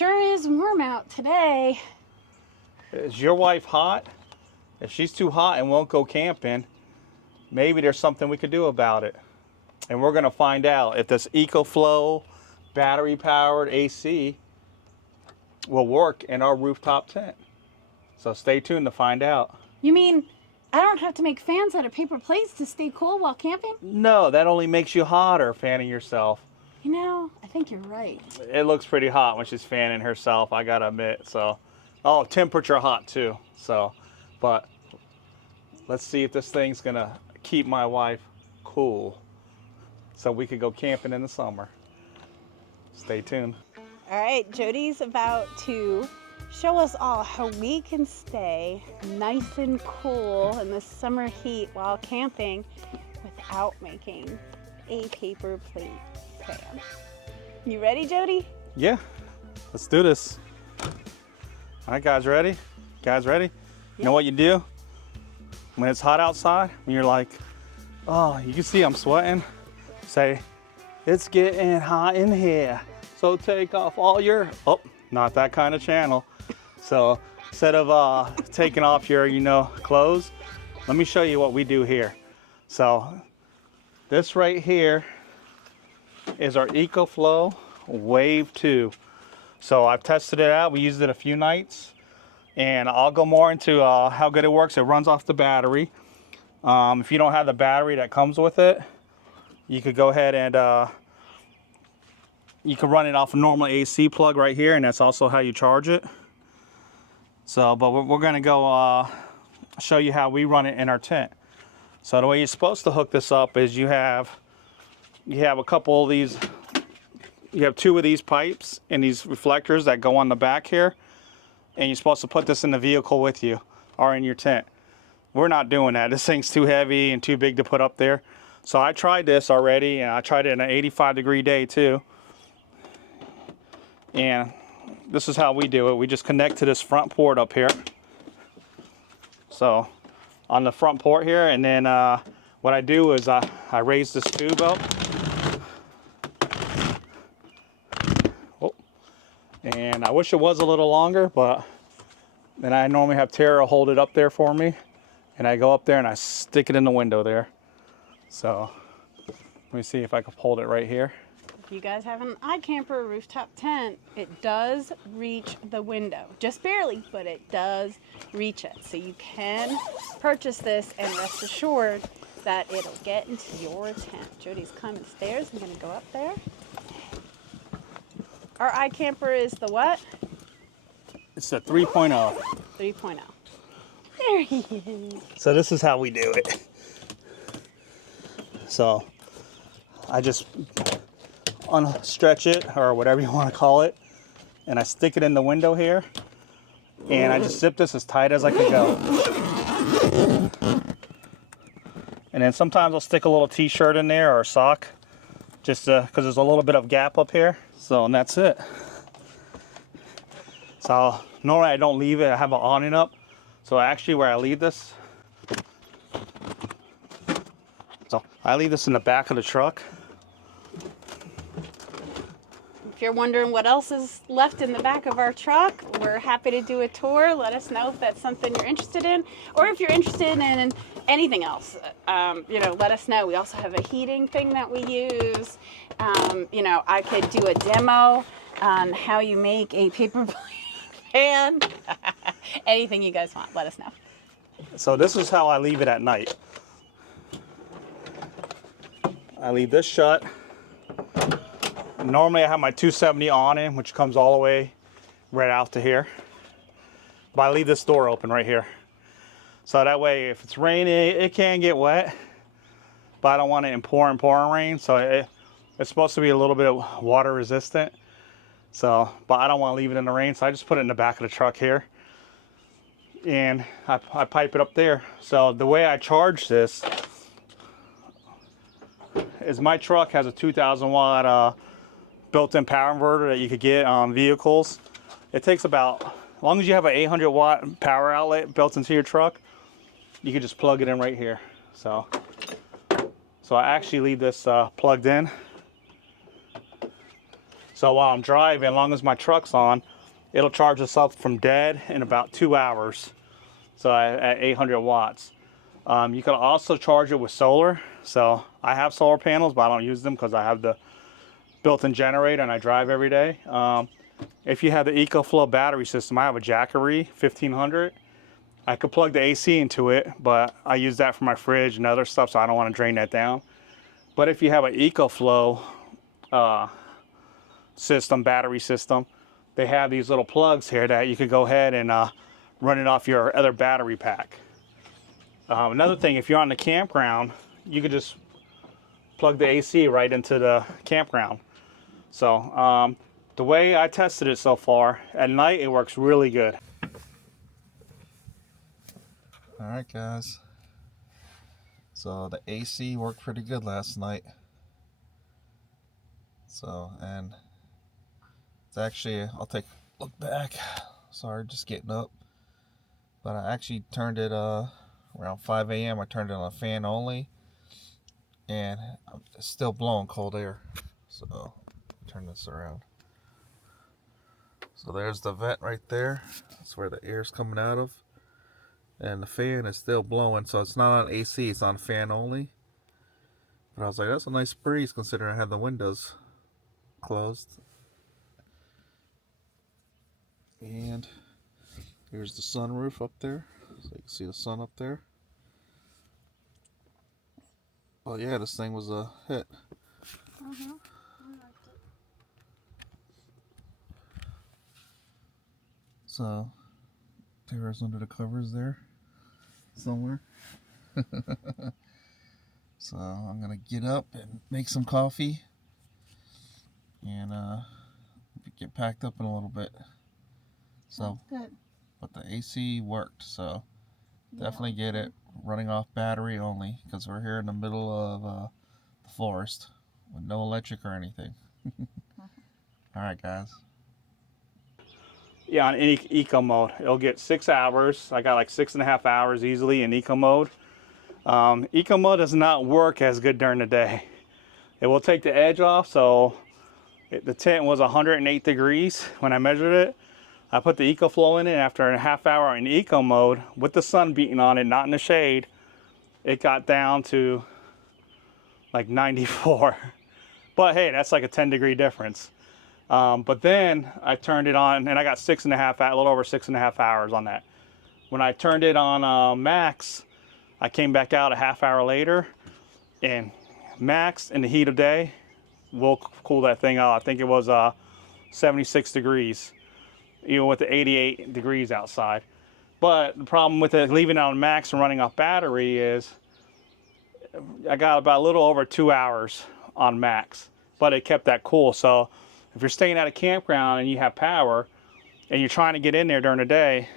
sure is warm out today. Is your wife hot? If she's too hot and won't go camping, maybe there's something we could do about it. And we're gonna find out if this EcoFlow battery powered AC will work in our rooftop tent. So stay tuned to find out. You mean I don't have to make fans out of paper plates to stay cool while camping? No, that only makes you hotter fanning yourself. You know, I think you're right. It looks pretty hot when she's fanning herself, I gotta admit. So, oh, temperature hot too. So, but let's see if this thing's gonna keep my wife cool so we could go camping in the summer. Stay tuned. All right, Jody's about to show us all how we can stay nice and cool in the summer heat while camping without making a paper plate fan. You ready, Jody? Yeah, let's do this. All right, guys, ready? Guys, ready? You know what you do when it's hot outside? When you're like, oh, you can see I'm sweating. Say, it's getting hot in here. So take off all your, oh, not that kind of channel. So instead of taking off your, clothes, let me show you what we do here. So this right here is our EcoFlow Wave 2. So I've tested it out. We used it a few nights. And I'll go more into how good it works. It runs off the battery. If you don't have the battery that comes with it, you could go ahead and you can run it off a normal AC plug right here, and that's also how you charge it. So, but we're gonna go show you how we run it in our tent. So the way you're supposed to hook this up is you have a couple of these, you have two of these pipes and these reflectors that go on the back here, and you're supposed to put this in the vehicle with you or in your tent. We're not doing that. This thing's too heavy and too big to put up there. So I tried this already, and I tried it in an 85-degree day too. And this is how we do it. We just connect to this front port up here. So on the front port here, and then what I do is I raise this tube up. Oh, and I wish it was a little longer, but then I normally have Tara hold it up there for me, and I go up there and I stick it in the window there. So let me see if I can hold it right here. If you guys have an iCamper rooftop tent, it does reach the window. Just barely, but it does reach it. So you can purchase this and rest assured that it'll get into your tent. Jody's climbing stairs. I'm going to go up there. Our iCamper is the what? It's the 3.0. 3.0. There he is. So this is how we do it. So I just unstretch it, or whatever you want to call it, and I stick it in the window here, and I just zip this as tight as I can go. And then sometimes I'll stick a little t-shirt in there or a sock, just because there's a little bit of gap up here. So, and that's it. So normally I don't leave it, I have an awning up. So actually where I leave this, so I leave this in the back of the truck. If you're wondering what else is left in the back of our truck, we're happy to do a tour. Let us know if that's something you're interested in, or if you're interested in anything else, let us know. We also have a heating thing that we use. I could do a demo on how you make a paper plate fan. Anything you guys want, let us know. So this is how I leave it at night. I leave this shut. Normally I have my 270 awning, which comes all the way right out to here. But I leave this door open right here. So that way if it's raining, it can get wet. But I don't want it in pouring rain. So it's supposed to be a little bit of water resistant. So, but I don't want to leave it in the rain. So I just put it in the back of the truck here. And I pipe it up there. So the way I charge this is my truck has a 2,000 watt built-in power inverter that you could get on vehicles. It takes about, as long as you have an 800 watt power outlet built into your truck, you can just plug it in right here. So I actually leave this plugged in. So while I'm driving, as long as my truck's on, it'll charge itself from dead in about 2 hours. So at 800 watts. You can also charge it with solar. So I have solar panels, but I don't use them because I have the built-in generator and I drive every day. If you have the EcoFlow battery system, I have a Jackery 1500. I could plug the AC into it, but I use that for my fridge and other stuff, so I don't want to drain that down. But if you have an EcoFlow system, battery system, they have these little plugs here that you could go ahead and run it off your other battery pack. Another thing, if you're on the campground, you could just plug the AC right into the campground. So the way I tested it so far, at night it works really good. All right, guys. So the AC worked pretty good last night. So, and it's actually, I'll take a look back. Sorry, just getting up. But I actually turned it around 5 a.m. I turned it on a fan only. And it's still blowing cold air. So, turn this around. So there's the vent right there. That's where the air's coming out of. And the fan is still blowing, so it's not on AC, it's on fan only. But I was like, that's a nice breeze considering I had the windows closed. And here's the sunroof up there, so you can see the sun up there. Well, yeah, this thing was a hit. So, Tara's under the covers there somewhere. So I'm gonna get up and make some coffee and get packed up in a little bit. So Good. but the AC worked, so definitely get it running off battery only, because we're here in the middle of the forest with no electric or anything. All right, guys. Yeah, on eco mode, it'll get 6 hours. I got like 6.5 hours easily in eco mode. Eco mode does not work as good during the day. It will take the edge off, so the tent was 108 degrees when I measured it. I put the EcoFlow in it. After a half hour in eco mode, with the sun beating on it, not in the shade, it got down to like 94. But hey, that's like a 10-degree difference. But then I turned it on, and I got a little over 6.5 hours on that. When I turned it on max, I came back out a half hour later, and max in the heat of day will cool that thing out. I think it was 76 degrees, even with the 88 degrees outside. But the problem with it leaving it on max and running off battery is I got about a little over 2 hours on max, but it kept that cool. So if you're staying at a campground and you have power and you're trying to get in there during the day,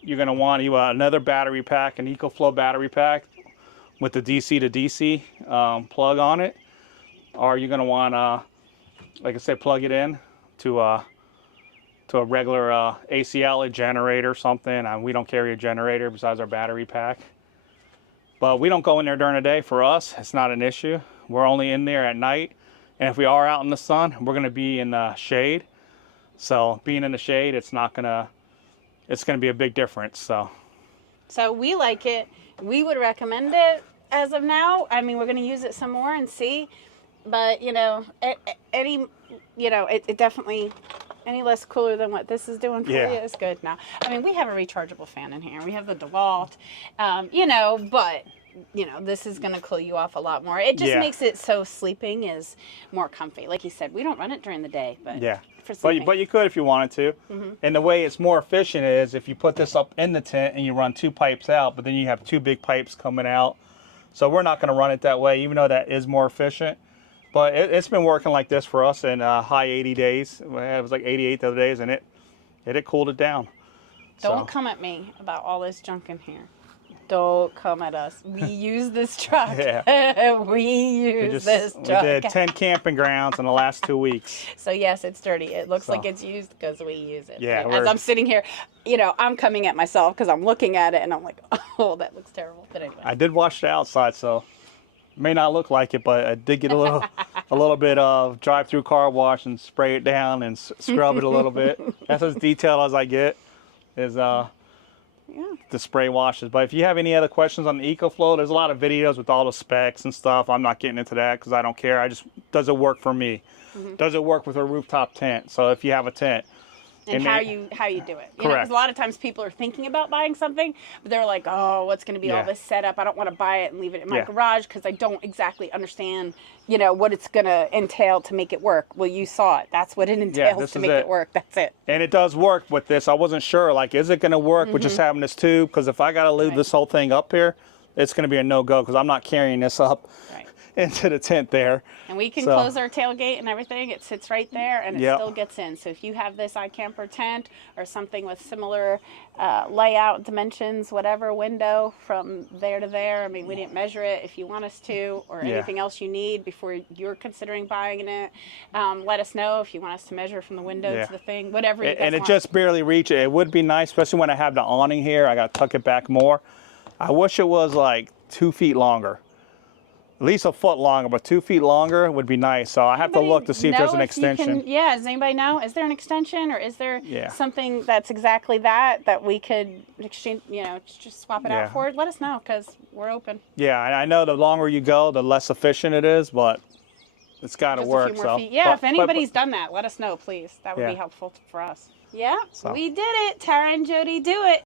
you're going to want another battery pack, an EcoFlow battery pack with the DC to DC plug on it. Or you're going to want, like I said, plug it in to a regular AC outlet generator or something. And we don't carry a generator besides our battery pack. But we don't go in there during the day. For us, it's not an issue. We're only in there at night. And if we are out in the sun, we're going to be in the shade. So being in the shade, it's going to be a big difference. So we like it. We would recommend it as of now. I mean, we're going to use it some more and see. But, it definitely, any less cooler than what this is doing for you is good now. I mean, we have a rechargeable fan in here. We have the DeWalt, but... this is going to cool you off a lot more. It just makes it so sleeping is more comfy. Like you said, we don't run it during the day, but for sleeping. But you could if you wanted to. Mm-hmm. And the way it's more efficient is if you put this up in the tent and you run 2 pipes out, but then you have 2 big pipes coming out. So we're not going to run it that way, even though that is more efficient. But it's been working like this for us in high 80 days. It was like 88 the other days, and it cooled it down. Don't come at me about all this junk in here. Don't come at us. We use this truck. We use this truck. We did 10 camping grounds in the last 2 weeks. So yes, it's dirty. It looks like it's used because we use it. Yeah. As I'm sitting here, I'm coming at myself because I'm looking at it and I'm like, oh, that looks terrible. But anyway. I did wash the outside, so May not look like it, but I did get a little bit of drive-through car wash and spray it down and scrub it a little bit. That's as detailed as I get. Is Yeah. the spray washes. But if you have any other questions on the EcoFlow, there's a lot of videos with all the specs and stuff. I'm not getting into that because I don't care. Does it work for me? Does it work with a rooftop tent? So if you have a tent. And how you do it. You know, 'cause a lot of times people are thinking about buying something, but they're like, oh, what's going to be all this setup? I don't want to buy it and leave it in my garage because I don't exactly understand, you know, what it's going to entail to make it work. Well, you saw it. That's what it entails to make it work. That's it. And it does work with this. I wasn't sure, like, is it going to work with just having this tube? Because if I got to leave this whole thing up here, it's going to be a no-go because I'm not carrying this up into the tent there. And we can close our tailgate and everything. It sits right there and it still gets in. So if you have this iCamper tent or something with similar layout, dimensions, whatever, window from there to there, I mean, we didn't measure it. If you want us to, or anything else you need before you're considering buying it, let us know if you want us to measure from the window to the thing, whatever you guys and it want. just barely reaches. It would be nice, especially when I have the awning here. I got to tuck it back more. I wish it was like 2 feet longer. At least a foot longer, but 2 feet longer would be nice. So I have to look to see if there's an extension. Does anybody know? Is there an extension or is there something that's exactly that we could exchange, you know, just swap it out for? Let us know because we're open. Yeah, and I know the longer you go, the less efficient it is, but it's got to work. A few more feet. Yeah, if anybody's done that, let us know, please. That would be helpful for us. Yeah, we did it. Tara and Jody do it.